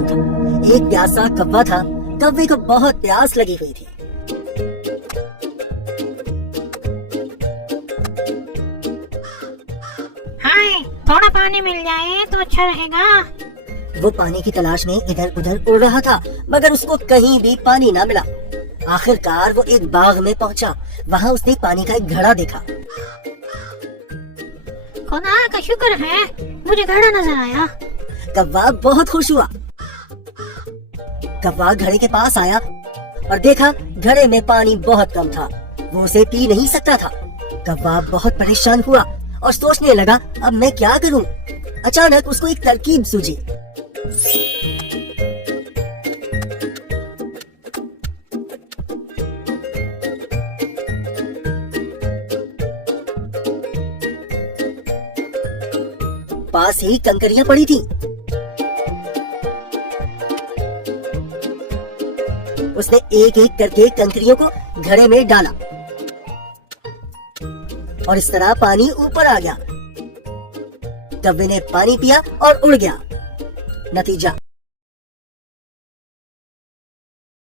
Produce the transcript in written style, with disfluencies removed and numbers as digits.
मौसम था। एक प्यासा कौवा था। कौवे को बहुत प्यास लगी हुई थी। हाय, थोड़ा पानी मिल जाए तो अच्छा रहेगा। वो पानी की तलाश में इधर उधर उड़ रहा था, मगर उसको कहीं भी पानी ना मिला। आखिरकार वो एक बाग में पहुंचा। वहाँ उसने पानी का एक घड़ा देखा। खुदा का शुक्र है, मुझे घड़ा नजर आया। कौवा बहुत खुश हुआ। कौवा घड़े के पास आया और देखा घड़े में पानी बहुत कम था। वो उसे पी नहीं सकता था। कौवा बहुत परेशान हुआ और सोचने लगा, अब मैं क्या करूं? अचानक उसको एक तरकीब सूझी। पास ही कंकरियां पड़ी थी। उसने एक एक करके कंकरियों को घड़े में डाला और इस तरह पानी ऊपर आ गया। कौवे ने पानी पिया और उड़ गया। नतीजा